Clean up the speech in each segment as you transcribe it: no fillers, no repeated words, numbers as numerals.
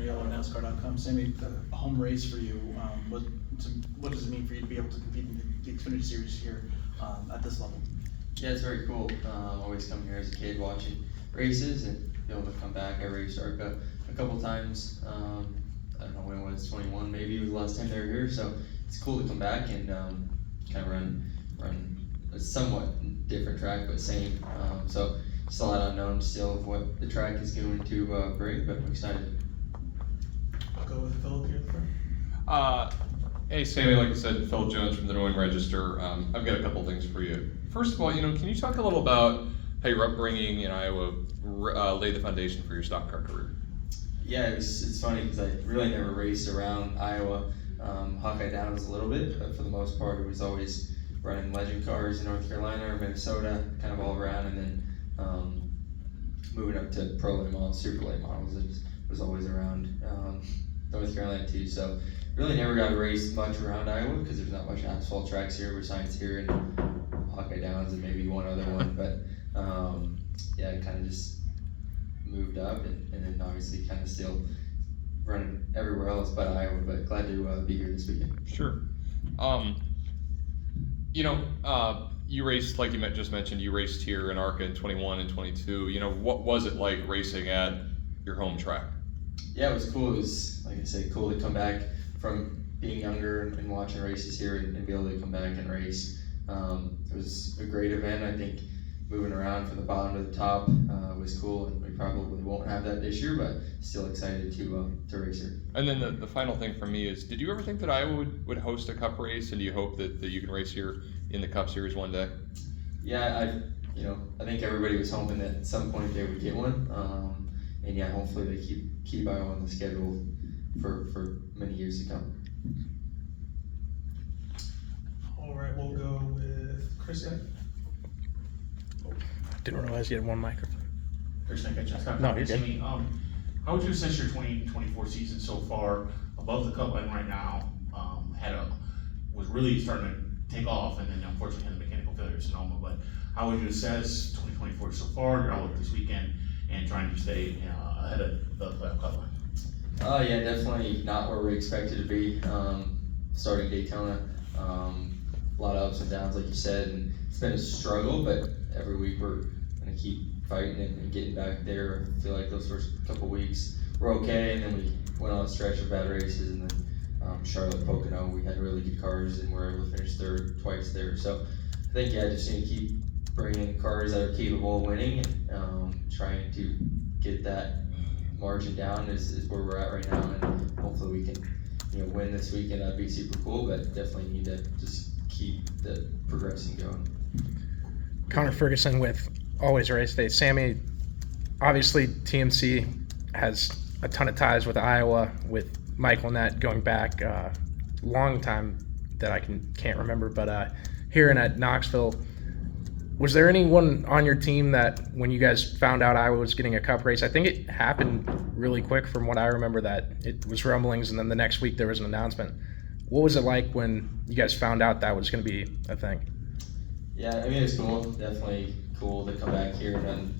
watching.NASCAR.com. Sammy, the home race for you, what does it mean for you to be able to compete in the Xfinity Series here at this level? Yeah, it's very cool. Always come here as a kid watching races and be able to come back. I raced ARCA a couple times. I don't know when it was, 21 maybe was the last time they were here. So it's cool to come back and kind of run a somewhat different track, but same. So just a lot unknown still of what the track is going to bring, but I'm excited. I'll go with Philip here at the front. Hey Sammy, like I said, Phil Jones from the Des Moines Register. I've got a couple things for you. First of all, can you talk a little about how your upbringing in Iowa laid the foundation for your stock car career? Yeah, it's funny because I really never raced around Iowa. Hawkeye Downs a little bit, but for the most part it was always running legend cars in North Carolina or Minnesota, kind of all around, and then moving up to pro late models, super late models. It was always around North Carolina too. So really never got to race much around Iowa because there's not much asphalt tracks here besides here and Hawkeye Downs and maybe one other one. But yeah, I kind of just moved up and then obviously kind of still running everywhere else but Iowa. But glad to be here this weekend. Sure. You raced, like you just mentioned, you raced here in ARCA in 21 and 22. What was it like racing at your home track? Yeah, it was cool. It was, like I said, cool to come back from being younger and watching races here and be able to come back and race. It was a great event. I think moving around from the bottom to the top was cool, and we probably won't have that this year, but still excited to race here. And then the final thing for me is, did you ever think that Iowa would host a Cup race, and do you hope that you can race here in the Cup Series one day? Yeah, I think everybody was hoping that at some point they would get one, and yeah, hopefully they keep Iowa on the schedule for many years to come. All right, we'll go with Chris. Didn't realize you had one microphone. Chris, I got No, you're good. How would you assess your 2024 season so far above the Cup line right now? Was really starting to take off, and then unfortunately had a mechanical failure at Sonoma. But how would you assess 2024 so far? Your outlook this weekend, and trying to stay ahead of the playoff Cup line? Yeah, definitely not where we expected to be. Starting Daytona, a lot of ups and downs, like you said, and it's been a struggle. But every week we're gonna keep fighting and getting back there. I feel like those first couple weeks were okay, and then we went on a stretch of bad races, and then Charlotte, Pocono, we had really good cars and were able to finish third twice there. So I think, yeah, just need to keep bringing cars that are capable of winning and trying to get that margin down is where we're at right now, and hopefully we can win this weekend. That'd be super cool, but definitely need to just keep the progressing going. Connor Ferguson with Always Race Day. Sammy, obviously TMC has a ton of ties with Iowa, with Michael and that going back long time that I can't remember, but here and at Knoxville, was there anyone on your team that when you guys found out Iowa was getting a Cup race, I think it happened really quick from what I remember, that it was rumblings and then the next week there was an announcement. What was it like when you guys found out that was going to be a thing? Yeah, I mean, it's cool. Definitely cool to come back here and run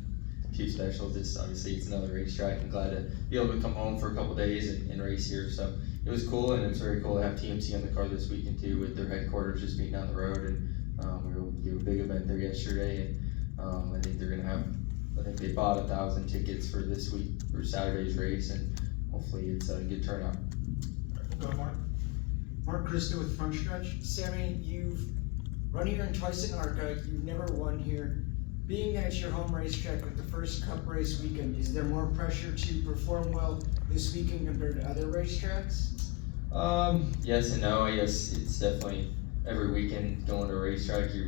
too special. Obviously it's another racetrack. I'm glad to be able to come home for a couple days and race here. So it was cool, and it was very cool to have TMC on the car this weekend too, with their headquarters just being down the road, and we were able to do a big event there yesterday. And I think they're gonna have, I think they bought 1,000 tickets for this week for Saturday's race, and hopefully it's a good turnout. We'll go Mark. Mark Krista with Front Stretch. Sammy, you've run here twice in ARCA. You've never won here. Being that it's your home racetrack with the first Cup race weekend, is there more pressure to perform well this weekend compared to other racetracks? Yes and no. I guess it's definitely every weekend going to a racetrack, you're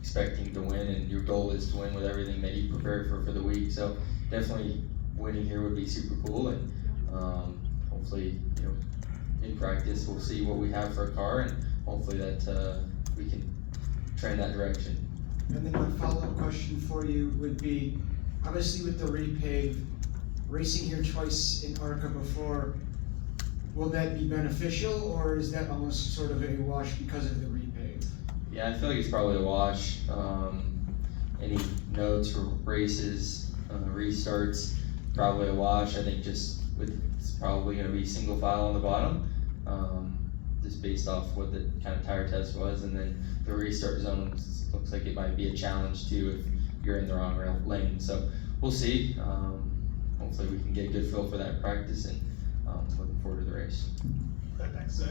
expecting to win, and your goal is to win with everything that you prepared for the week. So definitely winning here would be super cool, and hopefully, in practice we'll see what we have for a car, and hopefully that we can trend that direction. And then my follow-up question for you would be, obviously with the repave, racing here twice in ARCA before, will that be beneficial, or is that almost sort of a wash because of the repave? Yeah, I feel like it's probably a wash. Any notes for races, restarts, probably a wash. I think just it's probably gonna be single file on the bottom, just based off what the kind of tire test was, and then the restart zone looks like it might be a challenge too if you're in the wrong lane, so we'll see. Hopefully we can get a good feel for that in practice, and looking forward to the race. Okay, thanks, Zach.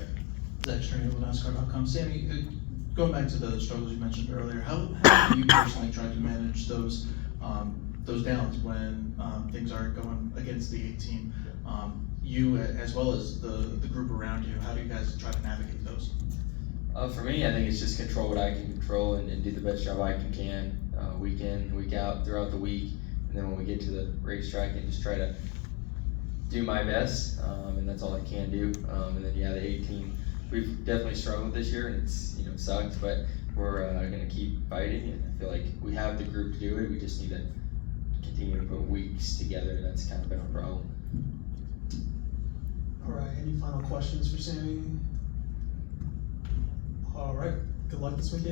Zach String with NASCAR.com. Sammy, going back to the struggles you mentioned earlier, how do you personally try to manage those downs when things aren't going against the 18? You as well as the group around you, how do you guys try to navigate those? For me, I think it's just control what I can control and do the best job I can, week in, week out, throughout the week. And then when we get to the racetrack, and just try to do my best, and that's all I can do. And then yeah, the 18, we've definitely struggled this year, and it's, you know, sucked, but we're gonna keep fighting, and I feel like we have the group to do it. We just need to continue to put weeks together. That's kind of been our problem. All right, any final questions for Sammy? All right, good luck this weekend.